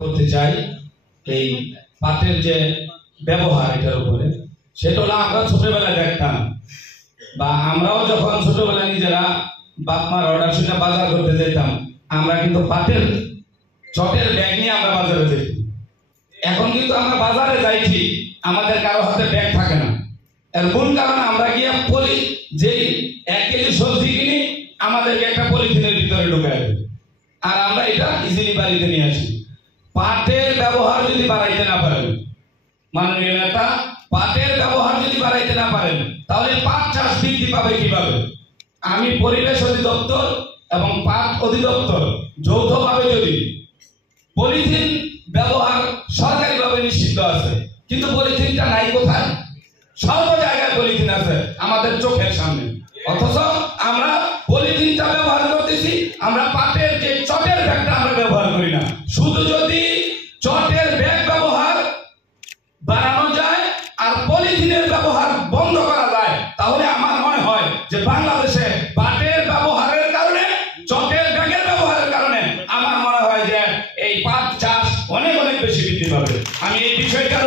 করতে চাই এই পাটের যে ব্যবহার এটার উপরে। সেটা হলো আমরা ছোটবেলায় দেখতাম বা আমরাও যখন ছোটবেলায় নিজেরা বাপ মার অর্ডার শুনে বাজার করতে যেতাম, আমরা কিন্তু পাটের চটের ব্যাগ নিয়ে আমরা বাজারে যেতাম। এখন কিন্তু আমরা বাজারে যাই ঠিক, আমাদের কারো হাতে ব্যাগ থাকে না। এর কোন কারণে আমরা গিয়ে যেই 1 কেজি সবজি কিনি, আমাদেরকে একটা পলিথিনের ভিতরে ঢুকায় দেয়, আর আমরা এটা ইজিলি বাড়িতে নিয়ে আসি। পাটের ব্যবহার যদি বাড়াইতে না পারেন মাননীয় নেতা, পাটের ব্যবহার যদি বাড়াইতে না পারেন, তাহলে পাট চাষ বৃদ্ধি পাবে কিভাবে? আমি পরিবেশ অধিদপ্তর এবং পাট অধিদপ্তর যৌথভাবে যদি পলিথিন ব্যবহার সরকারিভাবে নিষিদ্ধ আছে, কিন্তু পলিথিনটা নাই কোথায়? সর্ব জায়গায় পলিথিন আছে আমাদের চোখের সামনে, অথচ আমরা পলিথিনটা ব্যবহার করতেছি। আমরা পাটের যে চটের ব্যাগটা আমরা ব্যবহার করি না। শুধু যদি চটের ব্যাগ ব্যবহার বাড়ানো যায় আর পলিথিনের ব্যবহার বন্ধ করা যায়, তাহলে আমার মনে হয় যে বাংলাদেশে পাটের ব্যবহারের কারণে, চটের ব্যাগের ব্যবহারের কারণে আমার মনে হয় যে এই পাট চাষ অনেক অনেক বেশি বৃদ্ধি পাবে। আমি এই বিষয়টা